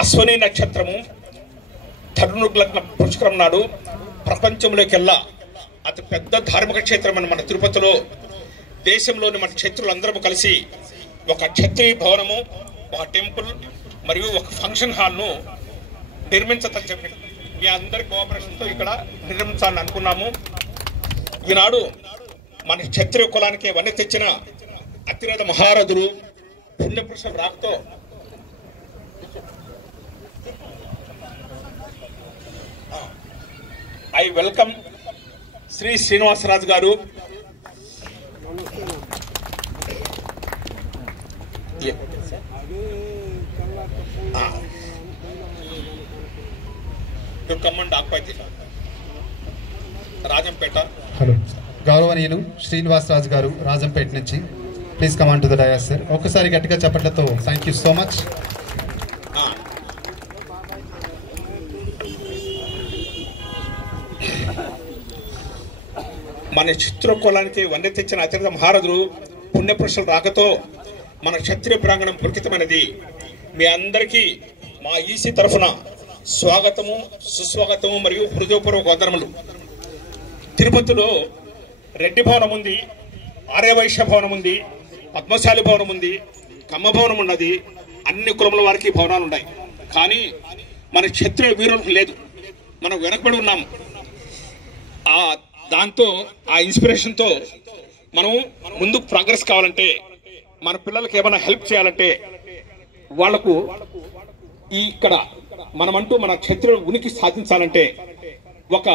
అశ్వని నక్షత్రము ధనుర్లగ్న పుష్కరం నాడు ప్రపంచంలోకెల్లా అతి పెద్ద ధార్మిక క్షేత్రమైన మన తిరుపతిలో దేశంలోని మన క్షత్రులందరూ కలిసి ఒక క్షత్రియ భవనము, ఒక టెంపుల్ మరియు ఒక ఫంక్షన్ హాల్ను నిర్మించదని చెప్పి మీ అందరి కోఆపరేషన్తో ఇక్కడ నిర్మించాలని అనుకున్నాము. ఈనాడు మన క్షత్రియ కులానికి వన్నె తెచ్చిన అతిరథ మహారథులు పుణ్యపురుషుల రాకతో ఐ వెల్కమ్ శ్రీ శ్రీనివాసరాజు గారు. రాజంపేట. హలో, గౌరవనీయులు శ్రీనివాసరాజు గారు రాజంపేట నుంచి. Please come on to the dais sir. ఒక్కసారి గట్టిగా చప్పట్లతో థ్యాంక్ యూ సో మచ్. మన చిత్ర కులానికి వన్నె తెచ్చిన అతిరథ మహారథులు పుణ్యపురుషుల రాకతో మన క్షత్రియ ప్రాంగణం పురికితమైనది. మీ అందరికీ మా ఈసీ తరఫున స్వాగతము, సుస్వాగతము మరియు హృదయపూర్వక వందనములు. తిరుపతిలో రెడ్డి భవనం ఉంది, ఆర్యవైశ్య భవనం ఉంది, పద్మశాలి భవనం ఉంది, కమ్మ భవనం ఉన్నది. అన్ని కులముల వారికి భవనాలు ఉన్నాయి. కానీ మన క్షత్రియ వీరులకు లేదు. మనం వెనకబడి ఉన్నాము. దాంతో ఆ ఇన్స్పిరేషన్తో మనం ముందుకు ప్రోగ్రెస్ కావాలంటే, మన పిల్లలకి ఏమైనా హెల్ప్ చేయాలంటే వాళ్లకు ఇక్కడ మనమంటూ మన క్షత్రియ ఉనికి సాధించాలంటే ఒక